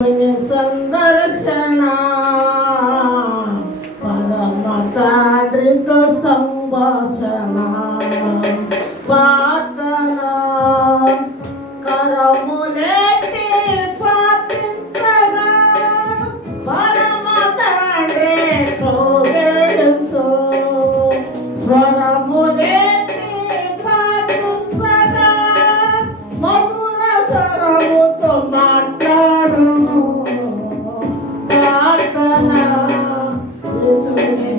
సందర్శన పరమ తండ్రితో సంభాషణ పాతన కరమునే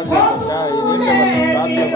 I